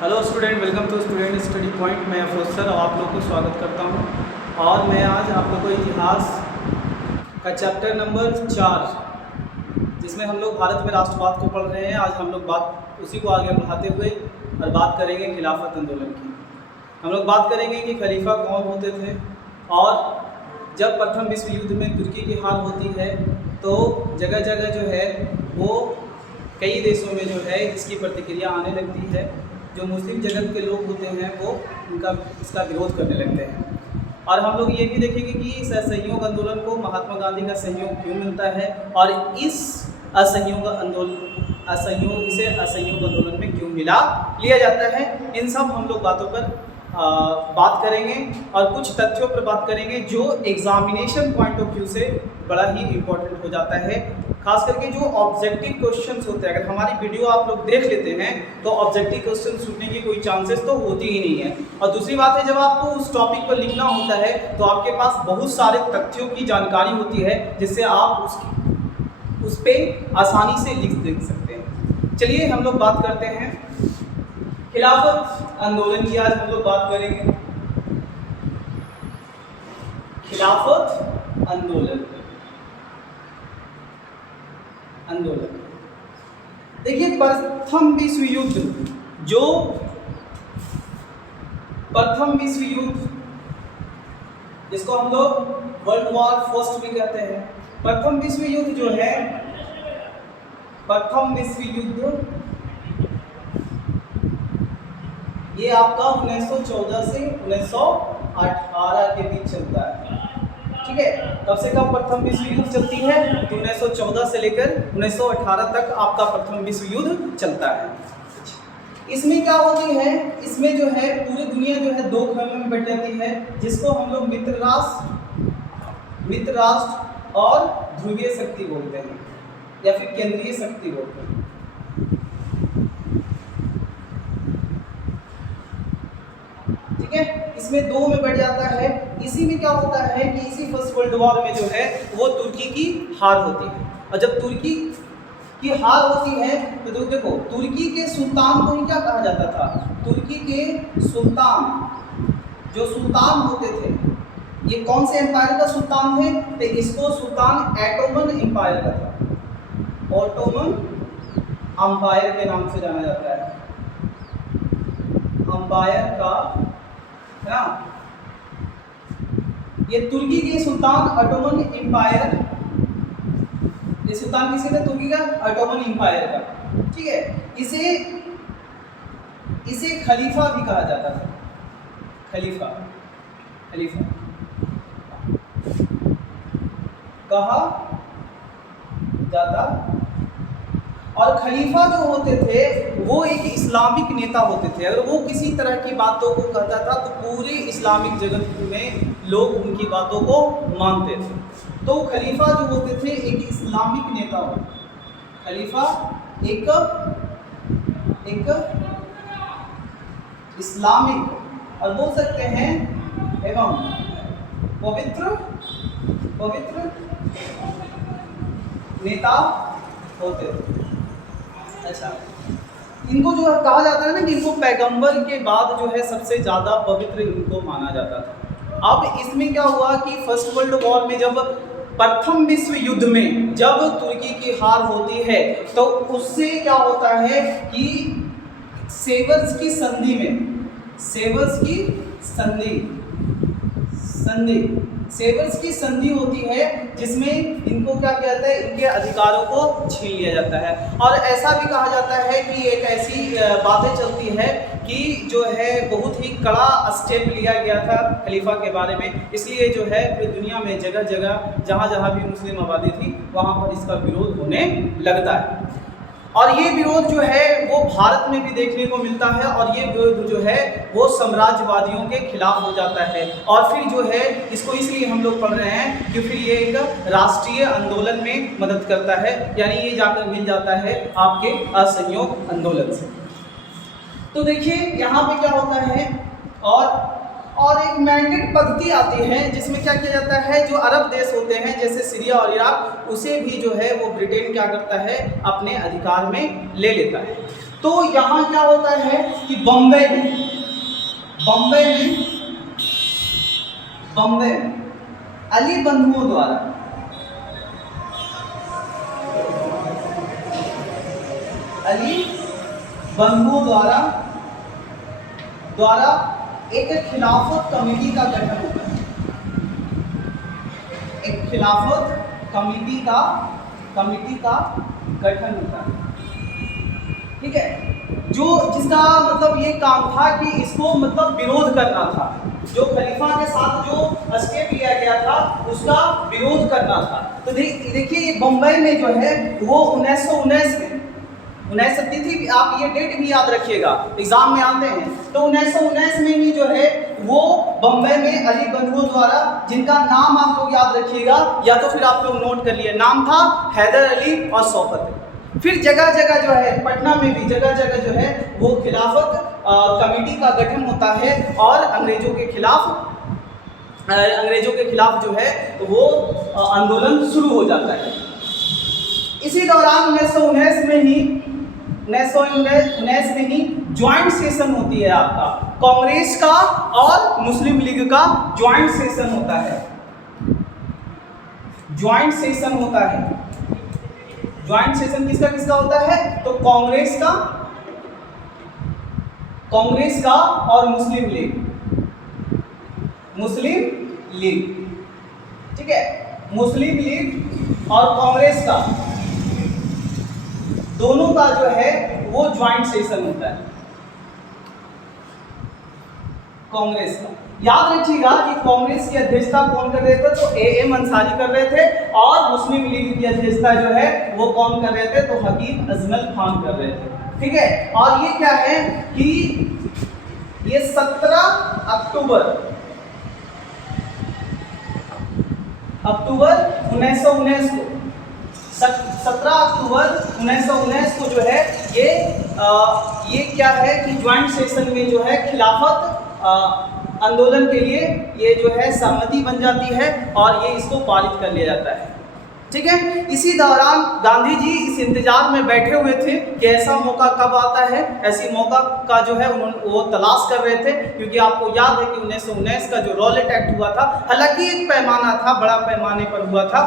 Hello student, welcome to student study point. मैं Afroz sir आप लोग को स्वागत करता हूं और मैं आज आप लोग को इतिहास का चैप्टर नंबर 4 जिसमें हम लोग भारत में राष्ट्रवाद को पढ़ रहे हैं। आज हम लोग बात उसी को आगे बढ़ाते हुए और बात करेंगे खिलाफत आंदोलन की। हम लोग बात करेंगे कि खलीफा कौन होते थे और जब प्रथम विश्व युद्ध में तुर्की की हार होती है तो जगह जगह जो है वो कई देशों में जो है इसकी प्रतिक्रिया आने लगती है। जो मुस्लिम जगत के लोग होते हैं वो इसका विरोध करने लगते हैं। और हम लोग ये भी देखेंगे कि इस असहयोग आंदोलन को महात्मा गांधी का सहयोग क्यों मिलता है और इस असहयोग आंदोलन में क्यों लिया जाता है। इन सब हम लोग बातों पर बात करेंगे और कुछ तथ्यों पर बात करेंगे जो एग्जामिनेशन पॉइंट ऑफ व्यू से बड़ा ही इम्पोर्टेंट हो जाता है। खास करके जो ऑब्जेक्टिव क्वेश्चंस होते हैं, अगर हमारी वीडियो आप लोग देख लेते हैं तो ऑब्जेक्टिव क्वेश्चन छूटने की कोई चांसेस तो होती ही नहीं है। और दूसरी बात है, जब आपको उस टॉपिक पर लिखना होता है तो आपके पास बहुत सारे तथ्यों की जानकारी होती है जिससे आप उस पर आसानी से लिख सकते हैं। चलिए हम लोग बात करते हैं खिलाफत आंदोलन की। आज हम लोग बात करेंगे खिलाफत आंदोलन। देखिए, प्रथम विश्व युद्ध जिसको हम लोग वर्ल्ड वॉर फर्स्ट भी कहते हैं, प्रथम विश्व युद्ध जो है, प्रथम विश्व युद्ध ये आपका 1914 से 1918 के बीच चलता है। ठीक है, कब से कब प्रथम विश्व युद्ध चलती है? तो 1914 से लेकर 1918 तक आपका प्रथम विश्व युद्ध चलता है। इसमें क्या होती है, इसमें जो है पूरी दुनिया जो है दो खंडों में बट जाती है, जिसको हम लोग मित्र राष्ट्र और ध्रुवीय शक्ति बोलते हैं या फिर केंद्रीय शक्ति बोलते हैं। ठीक है, इसमें दो में बढ़ जाता है। इसी में क्या होता है कि इसी फर्स्ट वर्ल्ड वॉर में जो है वो तुर्की की हार होती है। और जब तुर्की की हार होती है तो देखो, तुर्की के सुल्तान को ही क्या कहा जाता था? तुर्की के सुल्तान, जो सुल्तान होते थे, ये कौन से एम्पायर का सुल्तान थे? तो इसको सुल्तान ऑटोमन एम्पायर का था। ऑटोमन एम्पायर के नाम से जाना जाता है। एम्पायर का है ना, ये तुर्की के सुल्तान ऑटोमन एम्पायर, ये सुल्तान किसी का? तुर्की का ऑटोमन एम्पायर का। ठीक है, इसे खलीफा भी कहा जाता था। खलीफा कहा जाता। और खलीफा जो होते थे वो एक इस्लामिक नेता होते थे। अगर वो किसी तरह की बातों को कहता था तो पूरे इस्लामिक जगत में लोग उनकी बातों को मानते थे। तो खलीफा जो होते थे एक इस्लामिक नेता होते थे। खलीफा एक इस्लामिक और बोल सकते हैं एवं पवित्र नेता होते थे। अच्छा, इनको जो है कहा जाता है ना कि इनको पैगंबर के बाद जो है सबसे ज़्यादा पवित्र इनको माना जाता था। अब इसमें क्या हुआ कि फर्स्ट वर्ल्ड वॉर में जब प्रथम विश्व युद्ध में जब तुर्की की हार होती है तो उससे क्या होता है कि सेवर्स की संधि होती है, जिसमें इनको क्या कहते हैं, इनके अधिकारों को छीन लिया जाता है। और ऐसा भी कहा जाता है कि एक ऐसी बातें चलती है कि जो है बहुत ही कड़ा स्टेप लिया गया था खलीफा के बारे में। इसलिए जो है दुनिया में जगह जगह जहाँ भी मुस्लिम आबादी थी वहाँ पर इसका विरोध होने लगता है। और ये विरोध जो है वो भारत में भी देखने को मिलता है और ये विरोध जो है वो साम्राज्यवादियों के खिलाफ हो जाता है। और फिर जो है इसको इसलिए हम लोग पढ़ रहे हैं कि फिर ये एक राष्ट्रीय आंदोलन में मदद करता है, यानी ये जाकर मिल जाता है आपके असहयोग आंदोलन से। तो देखिए यहाँ पे क्या होता है, और एक मैंडेट पद्धति आती है जिसमें क्या किया जाता है, जो अरब देश होते हैं जैसे सीरिया और इराक, उसे भी जो है वो ब्रिटेन क्या करता है अपने अधिकार में ले लेता है। तो यहाँ क्या होता है कि बॉम्बे में अली बंधुओं द्वारा एक खिलाफत कमेटी का गठन होता है। एक खिलाफत कमेटी का गठन होता है, ठीक है, जो जिसका मतलब ये काम था कि इसको मतलब विरोध करना था, जो खलीफा के साथ जो स्टेप लिया गया था उसका विरोध करना था। तो देखिए ये बम्बई में जो है वो 1919 में 19 थी, आप ये डेट भी याद रखिएगा, एग्जाम में आते हैं। तो 1919 में ही जो है वो बम्बई में अली बंधुओं द्वारा, जिनका नाम आप लोग याद रखिएगा या तो फिर आप लोग नोट कर लिए, नाम था हैदर अली और शौकत अली। फिर जगह जगह जो है, पटना में भी जगह जगह जो है वो खिलाफत कमेटी का गठन होता है और अंग्रेजों के खिलाफ जो है वो आंदोलन शुरू हो जाता है। इसी दौरान 1919 में ही ज्वाइंट सेशन होती है आपका, कांग्रेस का और मुस्लिम लीग का ज्वाइंट सेशन होता है। ज्वाइंट सेशन किसका होता है? तो कांग्रेस का और मुस्लिम लीग, ठीक है, मुस्लिम लीग और कांग्रेस का, दोनों का जो है वो ज्वाइंट सेशन होता है कांग्रेस का। याद रखिएगा कि कांग्रेस की अध्यक्षता कौन कर रहे थे? तो AM अंसारी कर रहे थे, और मुस्लिम लीग की अध्यक्षता जो है वो कौन कर रहे थे? तो हकीम अजमल खान कर रहे थे, ठीक है। और ये क्या है कि ये 17 अक्टूबर 1919 को 17 अक्टूबर 1919 को जो है ये क्या है कि ज्वाइंट सेशन में जो है खिलाफत आंदोलन के लिए ये जो है सहमति बन जाती है और ये इसको पारित कर लिया जाता है, ठीक है। इसी दौरान गांधी जी इस इंतजार में बैठे हुए थे कि ऐसा मौका कब आता है, ऐसी मौका का जो है वो तलाश कर रहे थे, क्योंकि आपको याद है कि 1919 का जो रॉलेट एक्ट हुआ था, हालांकि एक पैमाना था, बड़ा पैमाने पर हुआ था,